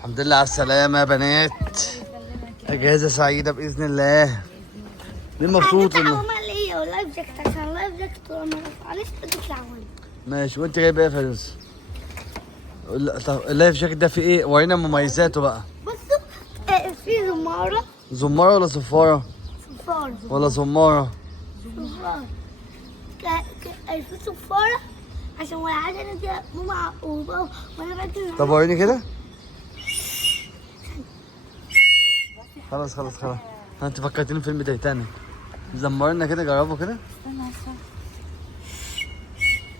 الحمد لله على السلامة يا بنات. اجازة سعيدة بإذن الله. مين مبسوط؟ هما ليا ولايف جاكيت عشان اللايف جاكيت لما معلش بتطلع وانا. ماشي، وانت جايب ايه يا فارس؟ طب اللايف جاكيت ده فيه ايه؟ ورينا مميزاته بقى. بصوا في زمارة. زمارة ولا صفارة؟ صفارة ولا زمارة؟ صفارة. في صفارة عشان ولا عجلة دي ماما وبابا وانا بدي. طب وريني كده. خلاص انت فكرتني فيلم تايتانيك. زمرنا كده، جربوا كده. استنى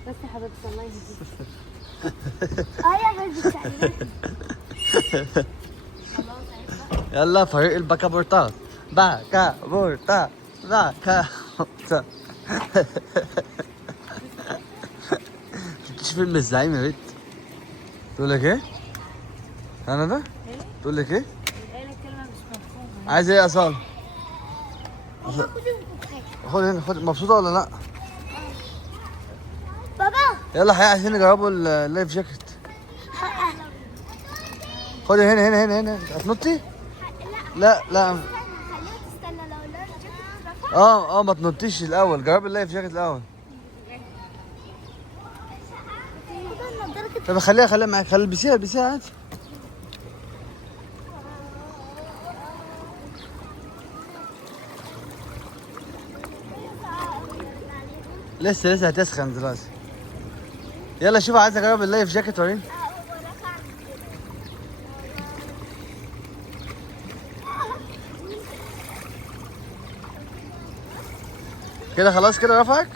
بس يا حبيبتي الله يهديك. يا حبيبتي. يلا فريق الباكابورتات. باكابورتات. شفتيش فيلم الزعيم يا بنت؟ تقول لك ايه؟ انا ده؟ تقول لك ايه؟ قال الكلمة مش مفهومة. عايز ايه يا اصال؟ خد هنا، خد. مبسوطة ولا لا؟ بابا يلا حقيقة عايزين نجربوا اللايف جاكيت. خدي هنا. هتنطي؟ لا خليها تستنى لو اللايف جاكيت اترفع. ما تنطيش الاول، جرب اللايف جاكيت الاول. طب خليها معاك، خلي البسيها عادي. لسه هتسخن دلوقتي. يلا شوف، عايز اجرب اللايف جاكيت، وريني. كده خلاص، كده رفعك.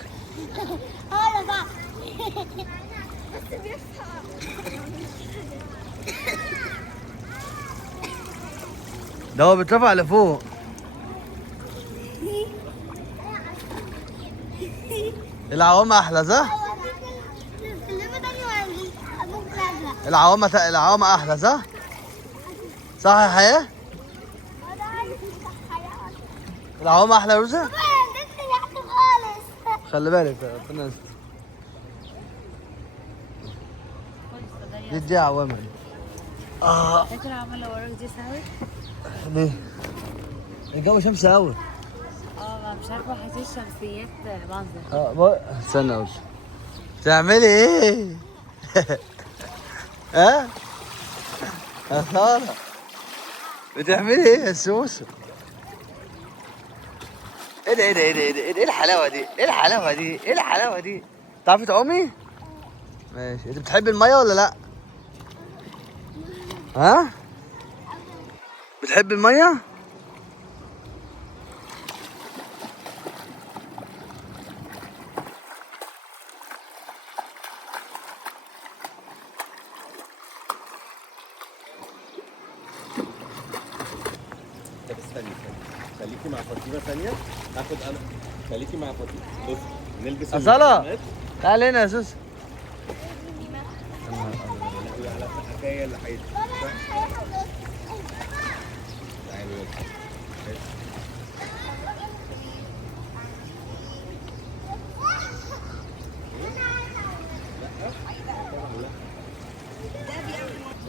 رفع. ده هو بيترفع لفوق. العوامة احلى صح؟ العوامة احلى صح؟ صح يا حياة؟ العوامة احلى يا روزة؟ خلي بالك ربنا يستر. دي عوامة دي. فاكر العمالة وراك دي ساوي؟ ليه؟ الجو شمس قوي. مش عارفة حسيت الشمسيات منظر. استنى اقول. بتعملي ايه؟ ها؟ يا سارة بتعملي ايه يا سوسو؟ ايه الحلاوة دي؟ تعرفي تعومي؟ ماشي. انت بتحبي المية ولا لا؟ ها؟ بتحبي المية؟ طب استني خليكي مع فاطمه ثانيه. هاخد انا. خليكي مع فاطمه. بص نلبس أصالة تعال هنا يا سوسو. على حكايه اللي حياتي. تعالوا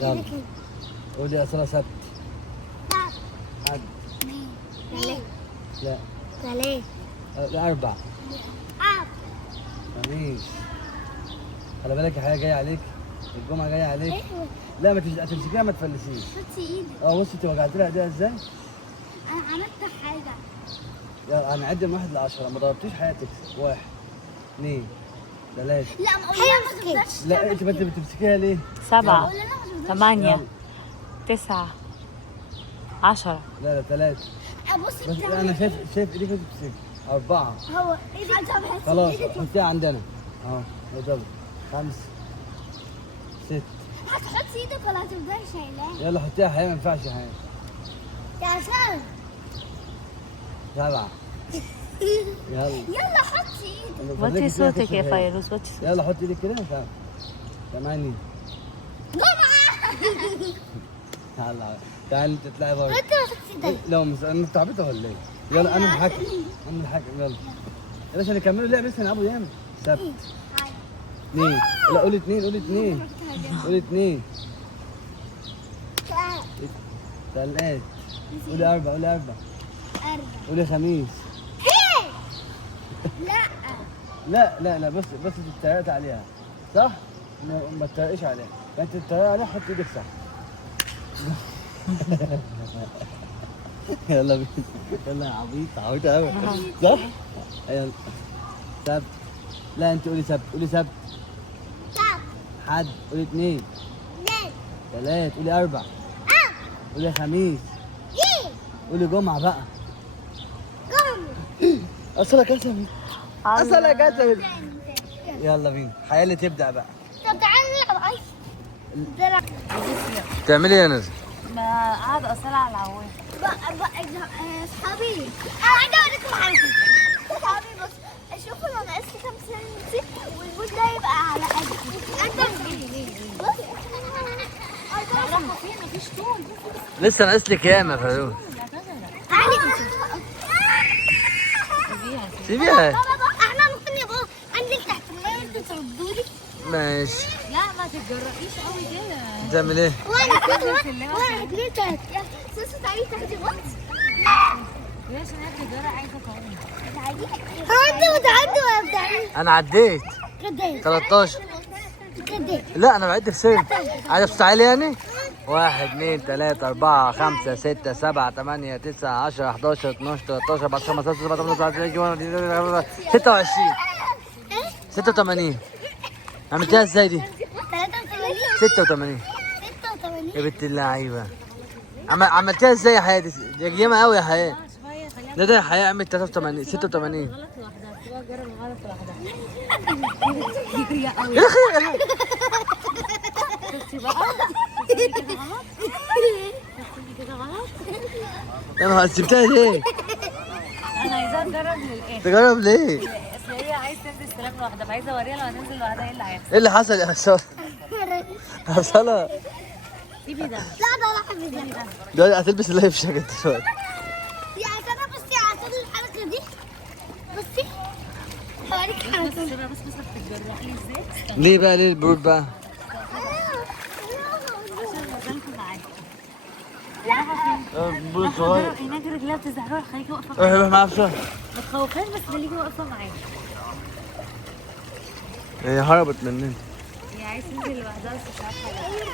يلا. يلا قولي يا أصالة سبت. حد. لا. الأربع. خميس. خلي بالك حاجة جاية عليك. الجمعة جاية عليك. لا ما تمسكيها، ما تفلسيش. حطي ايدك. بصي انت وجعت لها ايديها ازاي؟ انا عملت حاجة. يلا هنعد من 1 ل 10، ما ضربتيش حاجة تكسب. 1 2 3. لا ما تقدرش. لا انت بتمسكيها ليه؟ 7 8 9 10. لا 3. بصي بس انا شايف ايديك بتمسكي. 4. هو ايدك خلاص حطيها عندنا. يلا 5 6. هتحطي ايدك ولا هتفضلي شايلاها؟ يلا حطيها حقيقة، ما ينفعش حقيقة. يا سلام. 7. يلا حطي ايدك. وطي صوتك يا فيروز، وطي صوتك. يلا حطي ايدك كده. 8. جمعة. تعالي انت تطلعي بره. انت ما تحطي ايدك. لو انا تعبتها ولا ايه؟ يلا انا الحكم. يلا يا باشا نكملوا لعب، لسه نلعبوا ياما. سبت 2. لا قولي 2. قولي 2. تلات. قولي 4 قولي 4. 4. قولي خميس. لا لا بص انت اتريقت عليها صح؟ ما تتريقش عليها، فانت تتريق عليها حط ايدك صح. يلا بينا يلا يا عبيط قوي صح؟ يلا سبت. لا انت قولي سبت قولي سبت. حد قولي 2. 3 قولي 4. قولي خميس. قولي جمعة بقى. أصلك أسلم. يلا بينا حياة اللي تبدأ بقى. طب تعالى نلعب عايز. تعملي ايه يا نزل؟ ما قاعد اصلي على العوام. اصحابي انا عايزه اوريكم حاجه. اصحابي بص شوفوا انا ناقص لي 5 سنين والبوت ده يبقى على قد انت بص مفيش طول. لسه ناقص لك ياما يا فاروق. سيبيها. احنا ممكن يبقى انزل تحت الميه وانتوا تردوا لي. ماشي. لا ما تتجرأيش قوي كده. تعمل ايه؟ 1 2 3 سوسو تعالي تاخدي بوت. ليه عشان هي بتتجرأ عايزه تعوم. عدي وتعدي ولا بتعملي؟ انا عديت كداب 13. كداب. لا انا بعد في سن. عايز تستعيل يعني؟ 1 2 3 4 5 6 7 8 9 10 11 12 13 14 15 17 18 26 86. عملتها ازاي دي؟ 86 يا بنت اللعيبه. عملتها ازاي يا حياه؟ دي جيمه قوي يا حياه. ده يا حياه عملت 83 86. غلط لوحدها. تبقى تجرب الغلط لوحدها. يا اخي شفتي بقى؟ شفتي كده غلط؟ شفتي كده غلط؟ يا نهار سبتها ليه؟ انا عايزاها تجرب للاخر. تجرب ليه؟ اصل هي عايز تنزل سلام لوحدها، فعايزه اوريها لو هننزل لوحدها ايه اللي هيحصل. ايه اللي حصل يا حسام؟ حصل سيبي ده. لا ده حبيبي ده. دلوقتي هتلبس اللايف جاكيت دلوقتي. يا سنة بصي عشان الحركة دي بصي هوريك حركة. بس ما بتتجرأي ازاي؟ ليه بقى ليه البرود بقى؟ عشان نزلت معاك. برود صغير. هناك رجلها بتزحلق خليكي واقفه روح معايا. روح معاه بسرعة. ما تخوفهاش بس خليكي واقفه معايا. هي هربت مننا. هي عايز تنزل لوحدها بس مش عارفه ليه.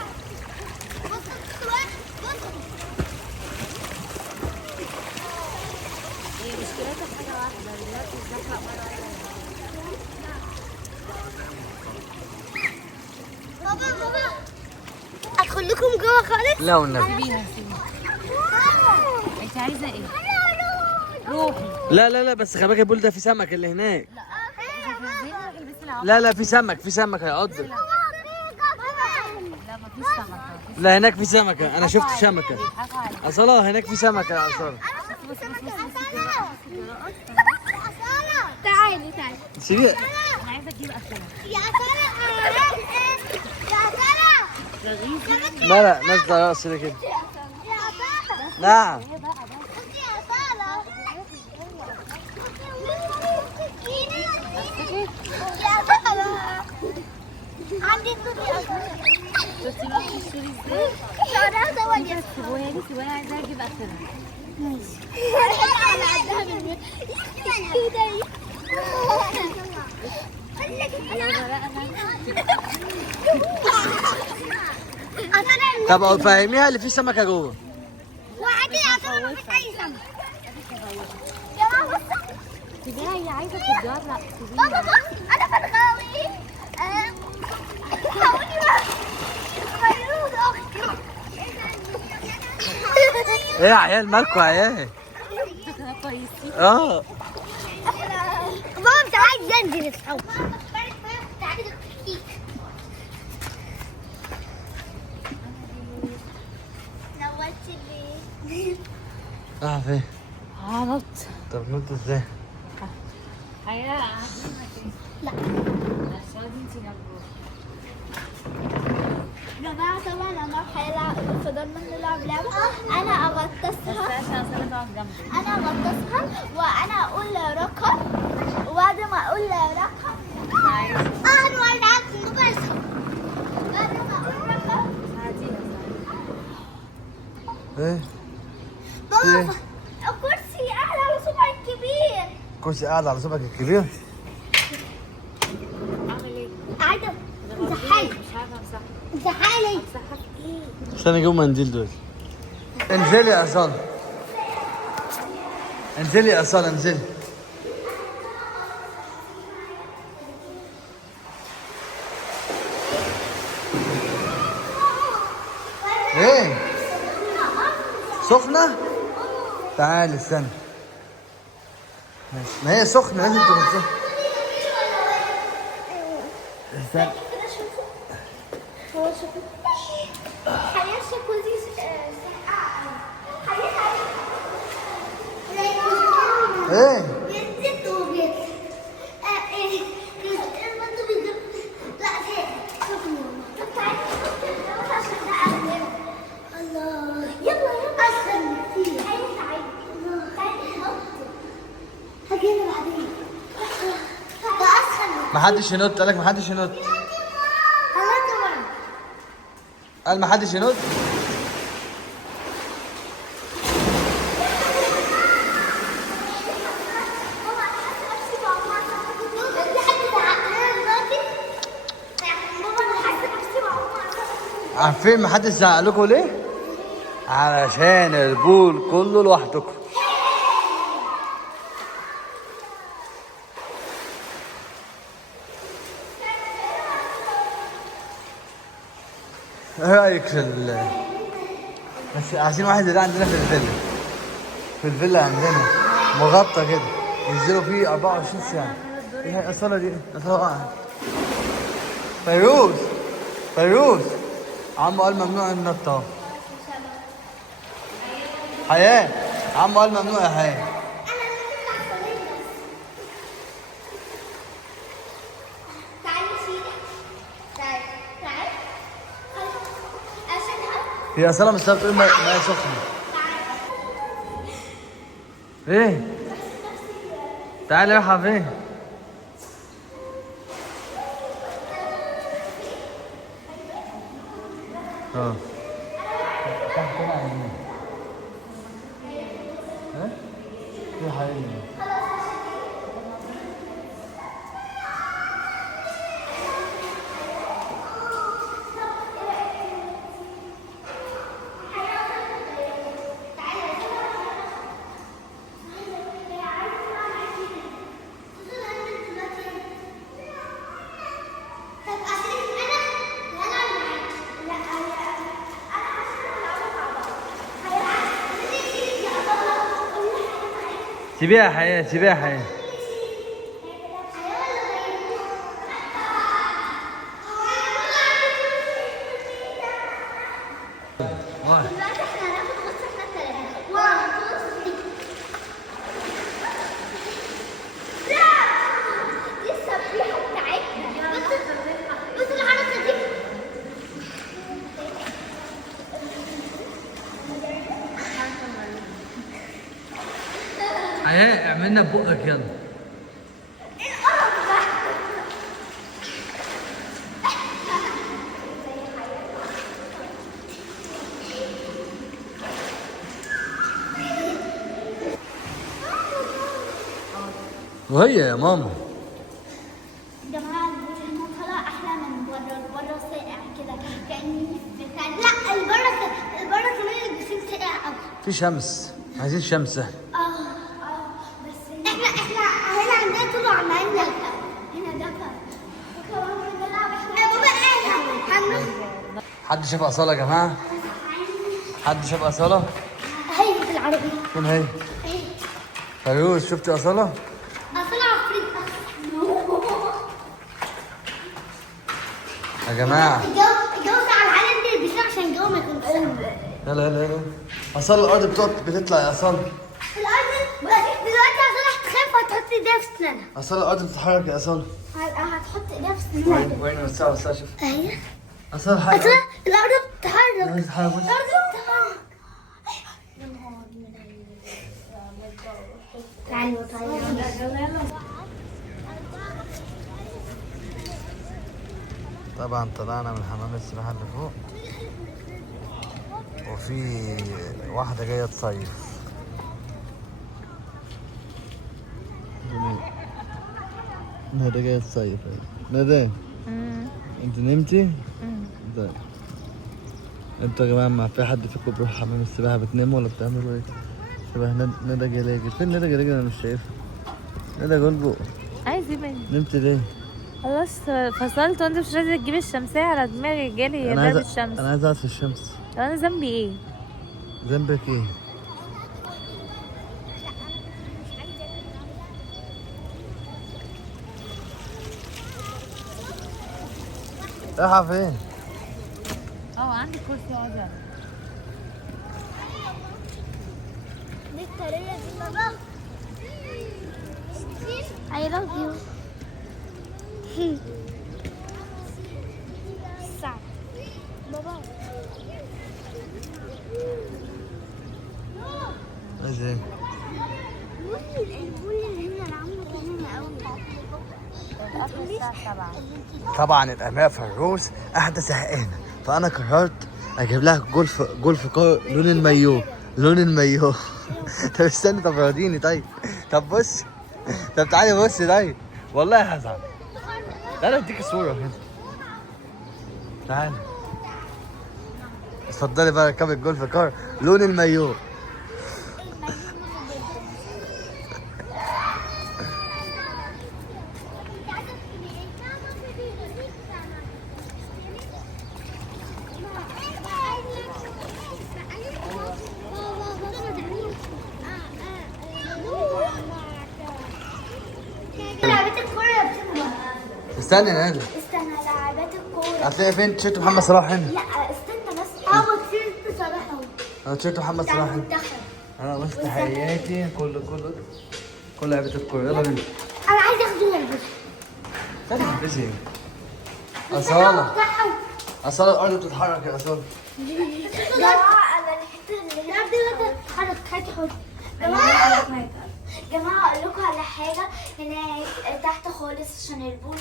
هي مشكلتها في حاجه واحده رجلها بتزحلق مره واحده. بابا ادخل لكم جوه خالص. لا والنبي. سيبيها. انت عايزه ايه؟ روحي. لا بس خلي بالك البول ده في سمك اللي هناك. لا لا في سمك هيقض. لا مفيش سمكه. لا هناك في سمكة، أنا شفت سمكة. بيضحكوا عليك. أصلا هناك في سمكة يا أصلا. تعالي سيبيها. انا عايزه اجيب اكلها. يا سارة يا سارة رغيف. لا نزل راسي كده. يا سارة نعم. يا سارة يا سارة عندي صوري شفتي بقى بتشتري ازاي؟ شعرها زواج سيبوها لي سيبوها لي عايزه اجيب اكلها. ماشي طب فهميها اللي فيه سمكة جوه. وعادي اعتبر مفيش اي سمك. يا ماما بص سيبيها هي عايزه تتجرأ. بابا بص انا بنغاوي حاولي بقى فيروز اختي. إيه يا عيال مالكوا يا عيال؟ كويسين. آه. ماما انت عايز انزل الاول. تعالي نورتي ليه؟ فين؟ هنط. طب نط ازاي؟ حياة هجيبك ايه؟ لا عشان انتي جنبه. يا جماعة طبعا لما فضلنا نلعب لعبة أنا أغطسها عشان اصلا تقعد جنبي. أنا أغطسها وأنا أقول رقم وبعد ما أقول رقم أنا معاك مباشرة بعد ما أقول رقم ساعديها. ايه؟ بابا الكرسي اعلى على صبعي الكبير. كرسي قاعد على صبعك الكبير؟ اعمل ايه؟ عادة امسحها لي. مش عارفه امسحها. امسحها لي. امسحها في ايه؟ استنى اجيب منديل دلوقتي. انزلي يا اصال. انزلي يا اصال انزلي. ايه؟ سخنة؟ تعالي استنى. ماشي، ما هي سخنة لازم تكون سخنة. استنى. ايه؟ ما حدش ينط، قالك ما حدش ينط. قال ما حدش ينط. عارفين ما حدش زعق لكم ليه؟ علشان البول كله لوحدكم. ايه رايك في بس عايزين واحد زي ده عندنا في الفيلا. في الفيلا عندنا مغطى كده ينزلوا فيه 24 ساعة. ايه الصالة دي؟ الصالة واقعة. فيروز فيروز عمو قال ممنوع النط اهو. حياة عمو قال ممنوع يا حياة. هي أصلا مش تقول ما هي سخنة. ايه؟ تعالي رايحة فين؟ اه تحت كده على اليمين. ها؟ في حقيقي. سيبيها يا حياة، سيبيها يا حياة. حياة اعملنا ببقك يلا. وهي يا ماما جماعة المطلع أحلى من بره ساقع كده كأني في مكان. لا البره كمان البسين ساقع أوي. في شمس، عايزين شمس. بس احنا هنا عندنا طول عملنا هنا دفا. بابا هنروح. حد شاف أصالة يا جماعة؟ حد شاف أصالة؟ هي في العربية. فين هي؟ فيروز شفتي أصالة؟ أصل عفريت. يا جماعة الجو على العالم دي بيصير عشان الجو ما يكونش ساقع. يلا يلا يلا. أصالة الأرض بتطلع يا أصالة. الأرض دلوقتي عشان هتخاف هتحط ايديها في سنانها. أصالة الأرض بتتحرك يا أصالة. هتحط ايديها في سنانها. وين وسع شوف. اهي. أصالة أصل حاجة. الأرض بتتحرك. الأرض بتتحرك. الأرض بتتحرك. تعالوا طبعا طلعنا من حمام السباحة اللي فوق في واحدة جاية تصيف. ندى جاية تصيف. ندى انت نمتي؟ طيب انتوا يا جماعة ما في حد فيكم بيروح حمام السباحة بتناموا ولا بتعملوا ايه؟ شبه ندى جلاجل. فين ندى جلاجل؟ انا مش شايفها. ندى جلجل عايز ايه بقى؟ نمت ليه؟ خلاص فصلت وانت مش راضي تجيب الشمسية على دماغي، جالي باب الشمس. انا عايز اقعد في الشمس. طب انا ذنبي ايه؟ ذنبك ايه؟ رايحة فين؟ عندي كرسي اقعد عليه. دي الطريقة دي بابا. I love you. سعد بابا. عايز ايه؟ البول اللي هنا العمر هنا قوي. الساعة 7. طبعا الأميرة فيروز قاعدة زهقانة، فأنا قررت أجيب لها جولف لون المايو. لون المايو. طب استني، طب راضيني طيب. طب بص، طب تعالي بصي طيب، والله هزعل. تعالي أديك صورة هنا. تعالي اتفضلي بقى ركبي الجولف كار لون المايو. لعبة الكورة بتبقى. استني يا نادي، استنى لعبة الكورة. هتلاقي فين تيشيرت محمد صلاح هنا؟ لا استنى بس. بتصير صلاح اهو. أنا تيشيرت محمد بتاع صلاح هنا. المنتخب. أنا بس تحياتي كل لعبة الكورة. يلا بينا. انا عايز اخده والبسه. استني تلبسي ايه؟ أصالة أصالة الأرض بتتحرك يا أصالة. جماعة انا الحتة اللي هنا بتتحرك. هاتي حط. جماعة اقول لكم على حاجة. هنا تحت خالص عشان البول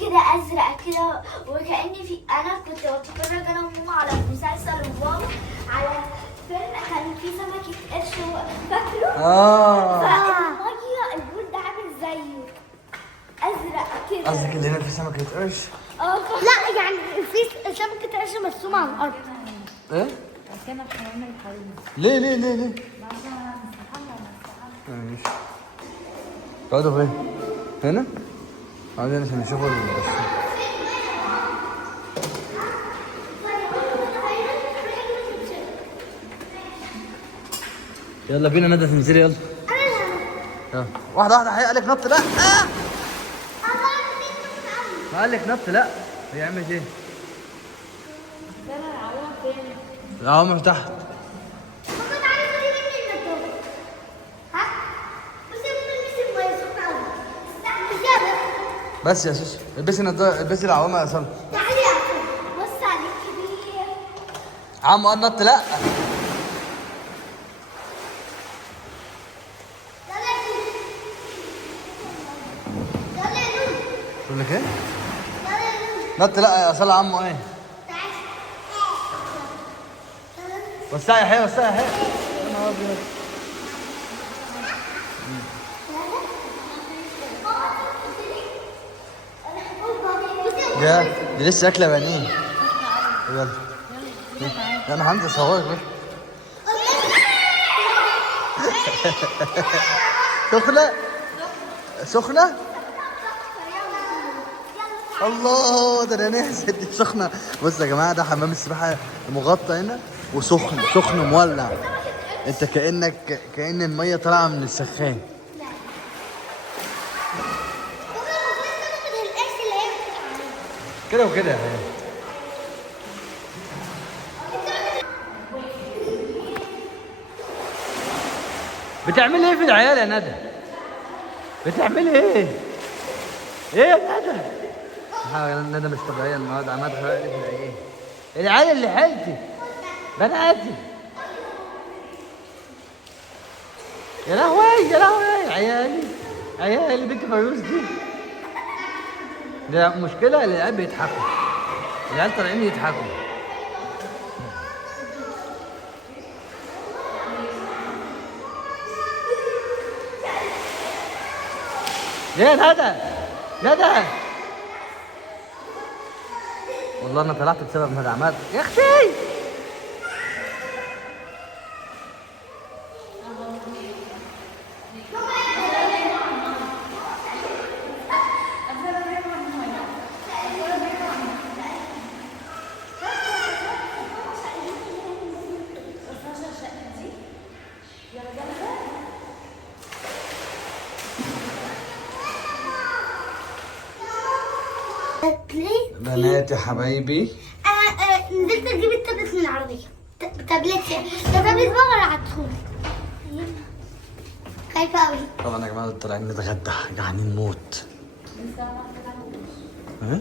كده ازرق كده، وكأني في انا كنت بتفرج انا وماما على مسلسل وبابا على فيلم كان في سمكة قرش فاكره؟ فالمية البول ده عامل زيه ازرق كده. قصدك اللي هنا في سمكة قرش؟ لا يعني في سمكة قرش مرسومة على الارض. ايه؟ كان الحيوان الحقيقي. ليه؟ ماشي. اقعدوا فين؟ هنا؟ اقعدوا هنا عشان نشوفوا يلا بينا ندى تنزلي يلا. يلا واحدة هي قالك نط لا. ما قالك نط لا. هي عملت ايه؟ العوامة تحت. بس يا سوسو البسي النضاره، البسي العوامه يا سلمى. تعالي يا عم بص عليك كبير. عم قال نط لا. بقول لك ايه؟ نط لا يا صلاح عمو ايه؟ وسعي يا حي وسعي يا حي. يا نهار ابيض. يا دي لسه اكله بانيه. يلا انا هنزل اصورك بس. سخنه الله، ده انا ناسي دي سخنه. بصوا يا جماعه، ده حمام السباحه مغطى هنا وسخن مولع. انت كأن الميه طالعه من السخان كده وكده. بتعملي ايه في العيال يا ندى؟ بتعملي ايه؟ ايه يا ندى؟ ندى مش طبيعيه النهارده، عمال تخرق لي في ايه؟ العيال اللي حيلتي بناتي. يا لهوي عيالي بنت فيروز دي. ده مشكله العيال بيضحكوا، العيال طالعين يضحكوا. ايه ندى؟ ندى والله انا طلعت بسبب ندى عماد يا اختي. بنات يا حبايبي نزلت اجيب التابلت من العربيه. تابلت ده تابلت بقى ولا عطفون؟ خايفه قوي. طبعا يا جماعه طالعين نتغدى جعانين موت. ها